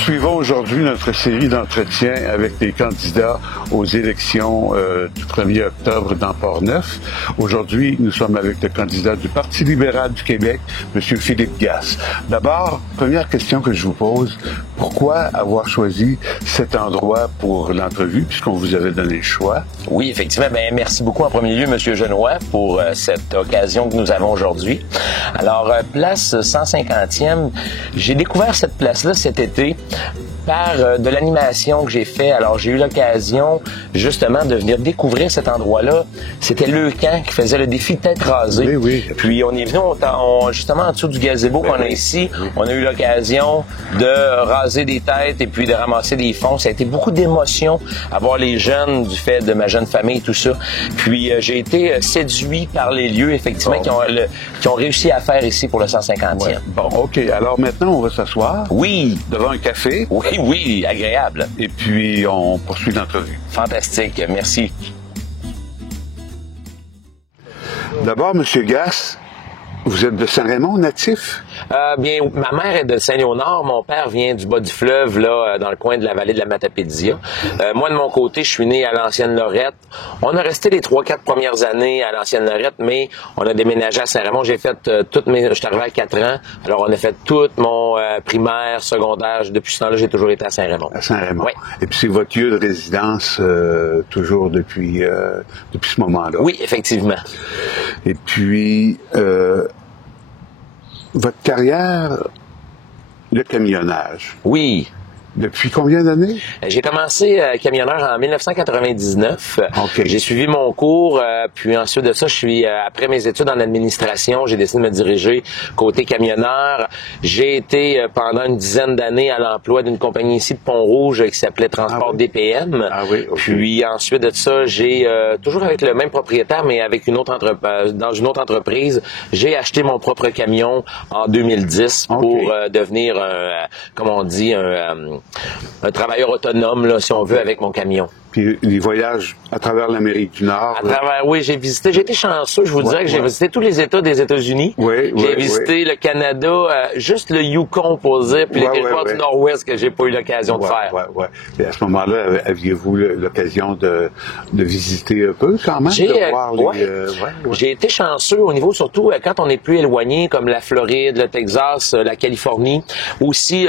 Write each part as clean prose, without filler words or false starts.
poursuivons aujourd'hui notre série d'entretiens avec des candidats aux élections du 1er octobre dans Port-Neuf. Aujourd'hui, nous sommes avec le candidat du Parti libéral du Québec, M. Philippe Gasse. D'abord, première question que je vous pose, pourquoi avoir choisi cet endroit pour l'entrevue, puisqu'on vous avait donné le choix? Oui, effectivement. Merci beaucoup en premier lieu, M. Genois, pour cette occasion que nous avons aujourd'hui. Alors, place 150e, j'ai découvert cette place-là cet été par de l'animation que j'ai fait. Alors, j'ai eu l'occasion, justement, de venir découvrir cet endroit-là. C'était Leucan qui faisait le défi tête rasée. Oui, oui. Puis, on est venu justement en dessous du gazebo qu'on a ici. On a eu l'occasion de raser des têtes et puis de ramasser des fonds. Ça a été beaucoup d'émotions à voir les jeunes du fait de ma jeune famille et tout ça. Puis, j'ai été séduit par les lieux, effectivement, qui ont réussi à faire ici pour le 150e. Ouais. Bon, OK. Alors, maintenant, on va s'asseoir. Oui. Devant un café. Oui, agréable. Et puis, on poursuit l'entrevue. Fantastique, merci. D'abord, M. Gasse, vous êtes de Saint-Raymond, natif? Bien, ma mère est de Saint-Léonard, mon père vient du bas du fleuve, là, dans le coin de la vallée de la Matapédia. Moi, de mon côté, je suis né à l'ancienne Lorette. On a resté les 3-4 premières années à l'ancienne Lorette, mais on a déménagé à Saint-Raymond. J'ai fait je suis arrivé à 4 ans, alors on a fait tout mon primaire, secondaire. Depuis ce temps-là, j'ai toujours été à Saint-Raymond. À Saint-Raymond. Oui. Et puis, c'est votre lieu de résidence toujours depuis ce moment-là? Oui, effectivement. Et puis, votre carrière, le camionnage. Oui. Depuis combien d'années? J'ai commencé camionneur en 1999. Okay. J'ai suivi mon cours, puis ensuite de ça, après mes études en administration, j'ai décidé de me diriger côté camionneur. J'ai été pendant une dizaine d'années à l'emploi d'une compagnie ici de Pont-Rouge qui s'appelait Transport DPM. Ah oui, okay. Puis ensuite de ça, j'ai toujours avec le même propriétaire, mais avec dans une autre entreprise, j'ai acheté mon propre camion en 2010 pour devenir un travailleur autonome, là, si on veut, avec mon camion. Puis les voyages à travers l'Amérique du Nord. Oui, j'ai été chanceux, je vous dirais que j'ai visité tous les États des États-Unis. J'ai visité le Canada, juste le Yukon posé, puis les territoires du Nord-Ouest que j'ai pas eu l'occasion de faire. Et à ce moment-là, aviez-vous l'occasion de visiter un peu quand même? J'ai été chanceux au niveau, surtout quand on est plus éloigné, comme la Floride, le Texas, la Californie, aussi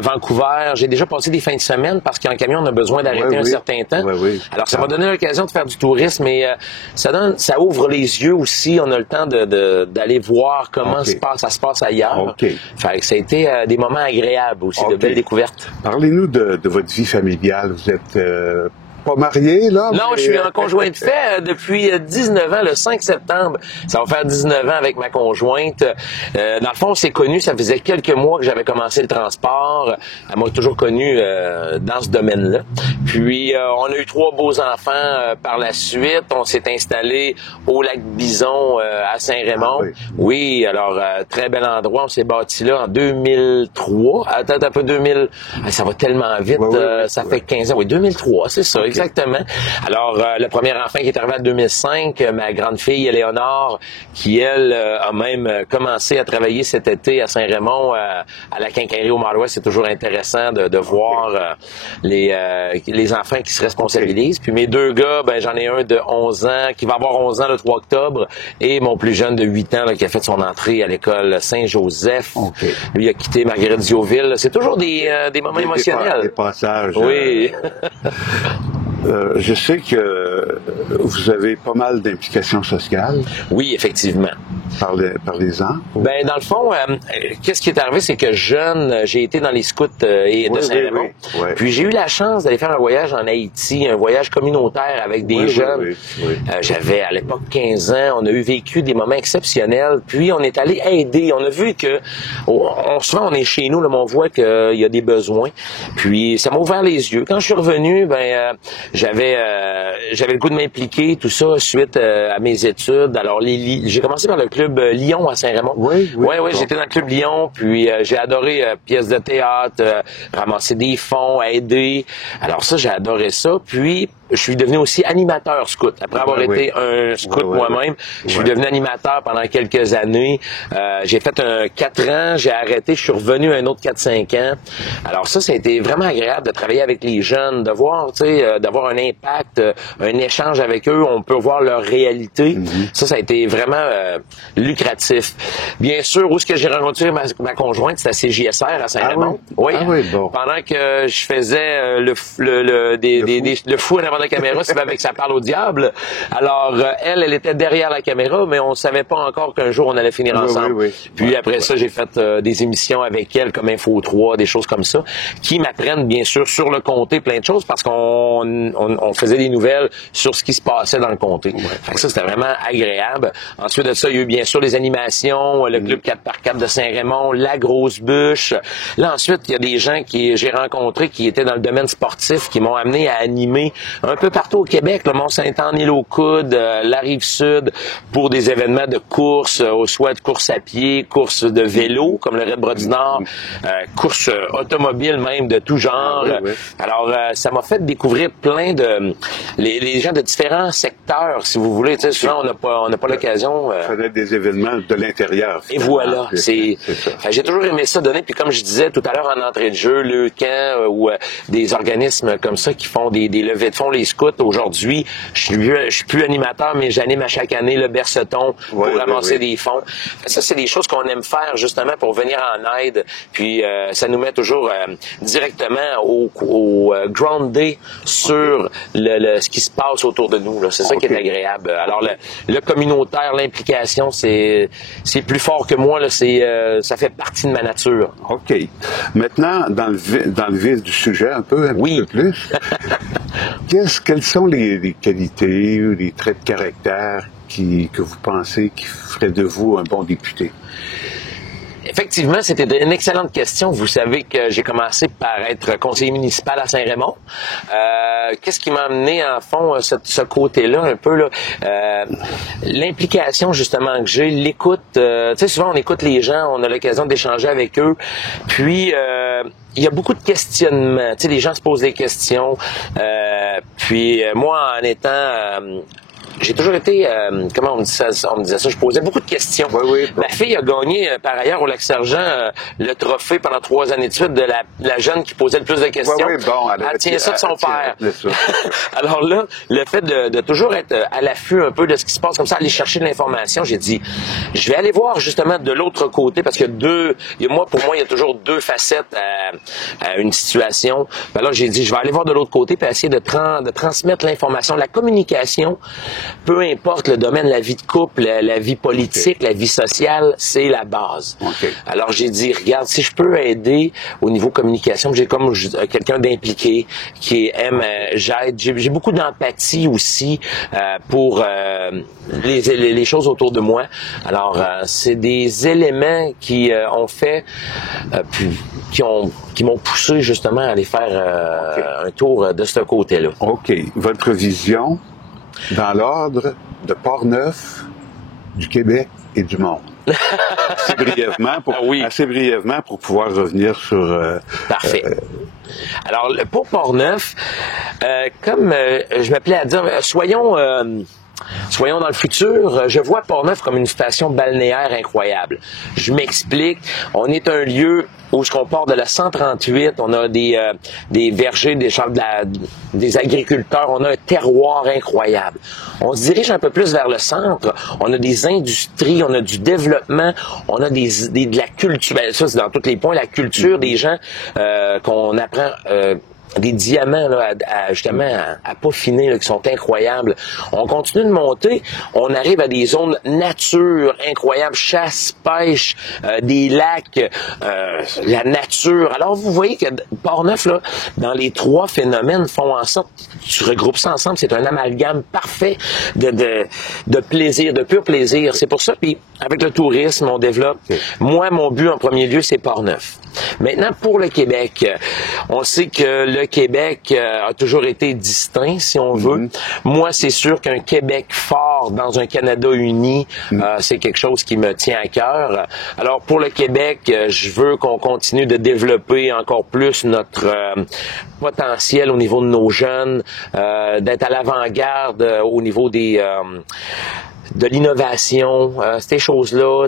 Vancouver. J'ai déjà passé des fins de semaine parce qu'en camion, on a besoin d'arrêter un certain temps. Alors, ça m'a donné l'occasion de faire du tourisme, mais ça ouvre les yeux aussi. On a le temps d'aller voir comment ça se passe ailleurs. Fait que ça a été des moments agréables aussi, de belles découvertes. Parlez-nous de votre vie familiale. Vous êtes pas marié, là? Non, je suis en conjoint de fait depuis 19 ans, le 5 septembre. Ça va faire 19 ans avec ma conjointe. Dans le fond, on s'est connus, ça faisait quelques mois que j'avais commencé le transport. Elle m'a toujours connu dans ce domaine-là. Puis, on a eu 3 beaux enfants par la suite. On s'est installé au lac Bison à Saint-Raymond. Oui, alors, très bel endroit. On s'est bâti là en 2003. Attends un peu, 2000... ça va tellement vite. Ça fait 15 ans. Oui, 2003, c'est ça. Exactement. Alors, le premier enfant qui est arrivé en 2005, ma grande fille, Éléonore, qui, elle, a même commencé à travailler cet été à Saint-Raymond, à la quincaillerie au Nord-Ouest. C'est toujours intéressant de voir les enfants qui se responsabilisent. Puis mes 2 gars, j'en ai un de 11 ans, qui va avoir 11 ans le 3 octobre, et mon plus jeune de 8 ans, là, qui a fait son entrée à l'école Saint-Joseph. Lui, il a quitté Marguerite-Diouville. C'est toujours des moments émotionnels. Des passages. Oui. Je sais que vous avez pas mal d'implications sociales. Oui, effectivement. Parlez-en. Dans le fond, qu'est-ce qui est arrivé, c'est que jeune, j'ai été dans les scouts de Saint-Raymond. Puis j'ai eu la chance d'aller faire un voyage en Haïti, un voyage communautaire avec des jeunes. J'avais à l'époque 15 ans. On a vécu des moments exceptionnels. Puis on est allé aider. On a vu que souvent on est chez nous, là, mais on voit qu'il y a des besoins. Puis ça m'a ouvert les yeux. Quand je suis revenu, j'avais le goût de m'impliquer, tout ça, suite à mes études. Alors, j'ai commencé par le club Lyon à Saint-Raymond. Oui, j'étais dans le club Lyon, puis j'ai adoré pièces de théâtre, ramasser des fonds, aider. Alors ça, j'ai adoré ça. Puis, je suis devenu aussi animateur scout. Après avoir été un scout moi-même, je suis devenu animateur pendant quelques années. J'ai fait 4 ans, j'ai arrêté, je suis revenu un autre 4-5 ans. Alors ça a été vraiment agréable de travailler avec les jeunes, de voir, tu sais, d'avoir un impact, un échange avec eux, on peut voir leur réalité. Ça a été vraiment lucratif. Bien sûr, où est-ce que j'ai rencontré ma conjointe, c'était à CJSR à Saint-Raymond. Oui. Pendant que je faisais le fou en avant de la caméra, c'est avec ça parle au diable. Alors, elle était derrière la caméra, mais on savait pas encore qu'un jour on allait finir ensemble. Puis après ça, j'ai fait des émissions avec elle comme Info 3, des choses comme ça, qui m'apprennent bien sûr sur le comté plein de choses parce qu'on faisait des nouvelles sur ce qui se passait dans le comté. Fait que ça, c'était vraiment agréable. Ensuite de ça, il y a eu bien sûr les animations, le club 4x4 de Saint-Raymond, la grosse bûche. Là, ensuite, il y a des gens que j'ai rencontrés qui étaient dans le domaine sportif, qui m'ont amené à animer un peu partout au Québec, le Mont-Saint-Anne, l'Île-aux-Coudes, la Rive-Sud, pour des événements de course, soit de course à pied, course de vélo, comme le Raid Bras du Nord, course automobile même de tout genre. Alors, ça m'a fait découvrir plein de... les gens de différents secteurs, si vous voulez. Tu sais, souvent, on n'a pas l'occasion... Ça va être des événements de l'intérieur. Et voilà. J'ai toujours aimé ça donner. Puis comme je disais tout à l'heure en entrée de jeu, le camp ou des organismes comme ça qui font des levées de fonds, les scouts. Aujourd'hui, je suis plus animateur, mais j'anime à chaque année le Berceton pour ramasser des fonds. Ça, c'est des choses qu'on aime faire justement pour venir en aide. Puis ça nous met toujours directement au ground day sur ce qui se passe autour de nous. C'est ça qui est agréable. Alors le communautaire, l'implication, c'est plus fort que moi. Là, ça fait partie de ma nature. OK. Maintenant, dans le vif du sujet un peu plus, quelles sont les qualités ou les traits de caractère que vous pensez qui feraient de vous un bon député? Effectivement, c'était une excellente question. Vous savez que j'ai commencé par être conseiller municipal à Saint-Raymond. Qu'est-ce qui m'a amené, en fond, ce côté-là, un peu, là, l'implication, justement, que j'ai, l'écoute. Tu sais, souvent, on écoute les gens, on a l'occasion d'échanger avec eux. Puis, il y a beaucoup de questionnements. Tu sais, les gens se posent des questions. Puis, moi, en étant... j'ai toujours été, comment on me disait ça, je posais beaucoup de questions. Ma fille a gagné, par ailleurs, au Lac-Sergent, le trophée pendant 3 années de suite de la jeune qui posait le plus de questions. Elle tient ça de son père. Alors là, le fait de toujours être à l'affût un peu de ce qui se passe comme ça, aller chercher de l'information, j'ai dit, je vais aller voir justement de l'autre côté, parce que pour moi, il y a toujours 2 facettes à une situation. Alors j'ai dit, je vais aller voir de l'autre côté puis essayer de transmettre l'information, la communication. Peu importe le domaine, la vie de couple, la vie politique, la vie sociale, c'est la base. Alors j'ai dit, regarde, si je peux aider au niveau communication, j'ai comme quelqu'un d'impliqué qui aime, j'aide, j'ai beaucoup d'empathie aussi pour les choses autour de moi. Alors c'est des éléments qui ont fait, qui m'ont poussé justement à aller faire un tour de ce côté-là. OK. Votre vision dans l'ordre de Portneuf, du Québec et du monde. Assez brièvement pour pouvoir revenir sur... Parfait. Alors, pour Portneuf, comme je m'appelais à dire, soyons dans le futur, je vois Portneuf comme une station balnéaire incroyable. Je m'explique, on est un lieu où on part de la 138, on a des vergers, des agriculteurs, on a un terroir incroyable. On se dirige un peu plus vers le centre, on a des industries, on a du développement, on a de la culture, ben, ça c'est dans tous les points, la culture des gens qu'on apprend... des diamants là, justement à peaufiner là, qui sont incroyables. On continue de monter, on arrive à des zones nature incroyables, chasse, pêche, des lacs, la nature. Alors vous voyez que Portneuf, là, dans les 3 phénomènes font en sorte, tu regroupes ça ensemble, c'est un amalgame parfait de plaisir, de pur plaisir. C'est pour ça, puis avec le tourisme, on développe. Moi, mon but en premier lieu, c'est Portneuf. Maintenant, pour le Québec, on sait que le Québec a toujours été distinct, si on veut. Moi, c'est sûr qu'un Québec fort dans un Canada uni, c'est quelque chose qui me tient à cœur. Alors, pour le Québec, je veux qu'on continue de développer encore plus notre potentiel au niveau de nos jeunes, d'être à l'avant-garde au niveau de l'innovation, ces choses-là,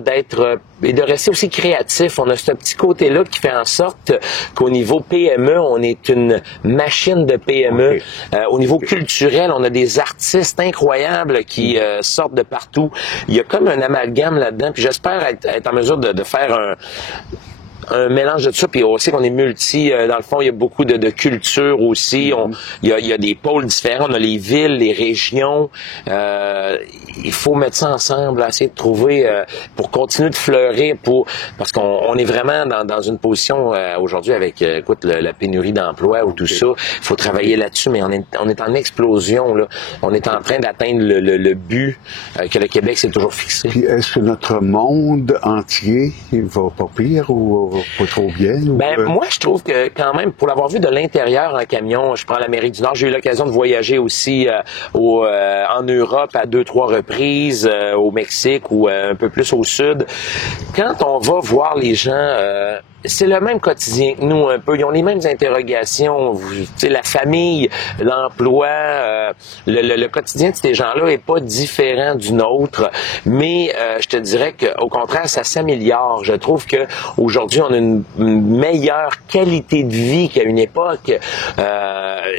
et de rester aussi créatif. On a ce petit côté-là qui fait en sorte qu'au niveau PME, on est une machine de PME. Okay. Au niveau culturel, on a des artistes incroyables qui sortent de partout. Il y a comme un amalgame là-dedans, puis j'espère être en mesure de faire un mélange de tout ça, puis aussi qu'on est multi, dans le fond, il y a beaucoup de cultures aussi, il y a des pôles différents, on a les villes, les régions, il faut mettre ça ensemble, essayer de trouver, pour continuer de fleurir, parce qu'on est vraiment dans une position aujourd'hui avec, la pénurie d'emploi ou tout ça, il faut travailler là-dessus, mais on est en explosion, là. On est en train d'atteindre le but que le Québec s'est toujours fixé. Puis est-ce que notre monde entier va pas pire ou pas trop bien? Moi, je trouve que quand même, pour l'avoir vu de l'intérieur en camion, je prends l'Amérique du Nord, j'ai eu l'occasion de voyager aussi en Europe à 2-3 reprises, au Mexique ou un peu plus au sud. Quand on va voir les gens, c'est le même quotidien que nous un peu. Ils ont les mêmes interrogations. La famille, l'emploi, le quotidien de ces gens-là est pas différent du nôtre. Mais je te dirais qu'au contraire, ça s'améliore. Je trouve que aujourd'hui, on a une meilleure qualité de vie qu'à une époque.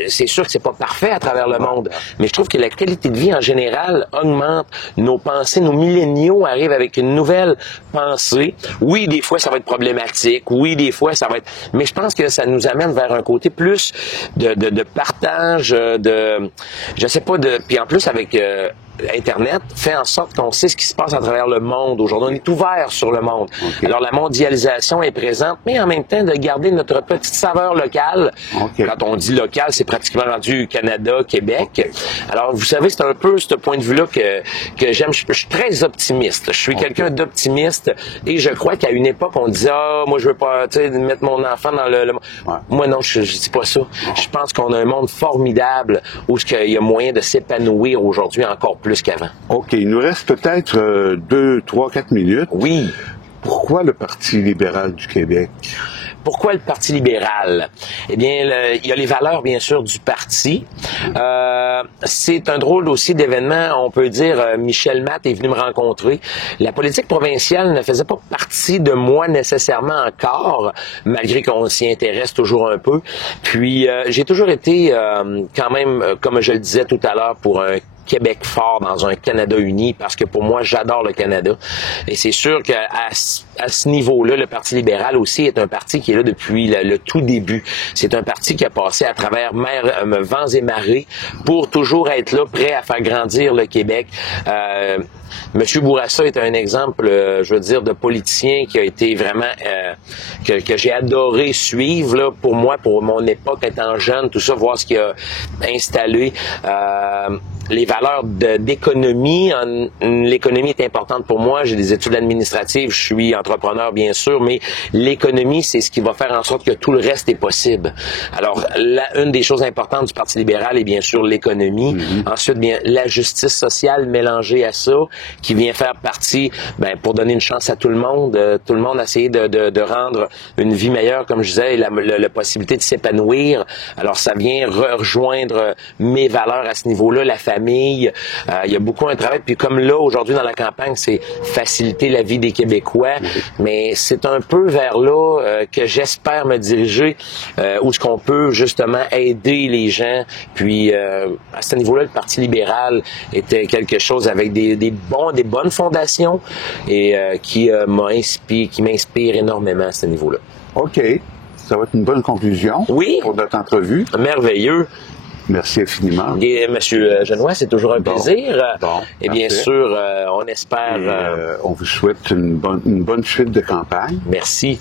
C'est sûr que c'est pas parfait à travers le monde, mais je trouve que la qualité de vie en général augmente. Nos pensées, nos milléniaux arrivent avec une nouvelle pensée. Oui, des fois, ça va être problématique. Oui, des fois, ça va être... Mais je pense que ça nous amène vers un côté plus de partage, je sais pas, puis en plus avec... Internet fait en sorte qu'on sait ce qui se passe à travers le monde. Aujourd'hui, on est ouvert sur le monde. Okay. Alors, la mondialisation est présente, mais en même temps, de garder notre petite saveur locale. Okay. Quand on dit local, c'est pratiquement rendu Canada, Québec. Okay. Alors, vous savez, c'est un peu ce point de vue-là que j'aime. Je suis très optimiste. Je suis quelqu'un d'optimiste et je crois qu'à une époque, on disait « Ah, moi, je veux pas mettre mon enfant dans le... » Moi, non, je dis pas ça. Je pense qu'on a un monde formidable où il y a moyen de s'épanouir aujourd'hui encore plus qu'avant. OK. Il nous reste peut-être 2, 3, 4 minutes. Oui. Pourquoi le Parti libéral du Québec? Pourquoi le Parti libéral? Eh bien, il y a les valeurs, bien sûr, du parti. C'est un drôle aussi d'événement. On peut dire, Michel Matt est venu me rencontrer. La politique provinciale ne faisait pas partie de moi nécessairement encore, malgré qu'on s'y intéresse toujours un peu. Puis, j'ai toujours été quand même, comme je le disais tout à l'heure, pour un Québec fort dans un Canada uni, parce que pour moi, j'adore le Canada. Et c'est sûr qu'à ce niveau-là, le Parti libéral aussi est un parti qui est là depuis le tout début. C'est un parti qui a passé à travers vents et pour toujours être là, prêt à faire grandir le Québec. Monsieur Bourassa est un exemple, je veux dire, de politicien qui a été vraiment que j'ai adoré suivre là, pour moi, pour mon époque, étant jeune, tout ça, voir ce qu'il a installé. Les valeurs d'économie. L'économie est importante pour moi. J'ai des études administratives, je suis entrepreneur bien sûr, mais l'économie, c'est ce qui va faire en sorte que tout le reste est possible. Alors, une des choses importantes du Parti libéral est bien sûr l'économie. Ensuite, bien la justice sociale mélangée à ça, qui vient faire partie, pour donner une chance à tout le monde essayer de rendre une vie meilleure, comme je disais, et la possibilité de s'épanouir. Alors, ça vient rejoindre mes valeurs à ce niveau-là, la famille. Il y a beaucoup un travail. Puis comme là, aujourd'hui, dans la campagne, c'est faciliter la vie des Québécois. Mais c'est un peu vers là que j'espère me diriger, où est-ce qu'on peut justement aider les gens. Puis à ce niveau-là, le Parti libéral était quelque chose avec des bonnes fondations et qui m'inspire énormément à ce niveau-là. OK. Ça va être une bonne conclusion pour notre entrevue. Merveilleux. Merci infiniment. Et Monsieur Genois, c'est toujours un plaisir. Et bien sûr, on espère... on vous souhaite une bonne suite de campagne. Merci.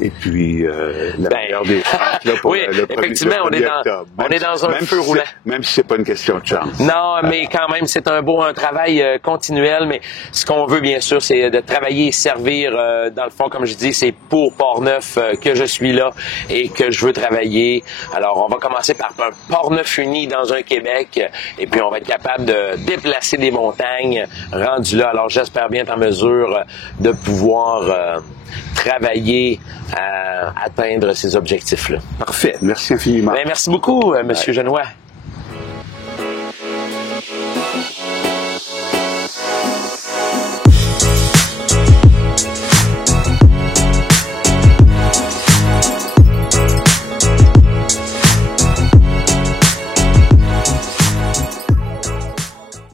Et puis, la meilleure des chances là, pour oui, le premier, effectivement, le 1er octobre. on est dans un feu roulant. Même si c'est pas une question de chance. Non, mais quand même, c'est un travail continuel. Mais ce qu'on veut, bien sûr, c'est de travailler et servir. Dans le fond, comme je dis, c'est pour Portneuf que je suis là et que je veux travailler. Alors, on va commencer par un Portneuf uni dans un Québec. Et puis, on va être capable de déplacer des montagnes rendu là. Alors, j'espère bien être en mesure de pouvoir travailler à atteindre ces objectifs-là. Parfait. Merci infiniment. Bien, merci beaucoup, Monsieur Genois.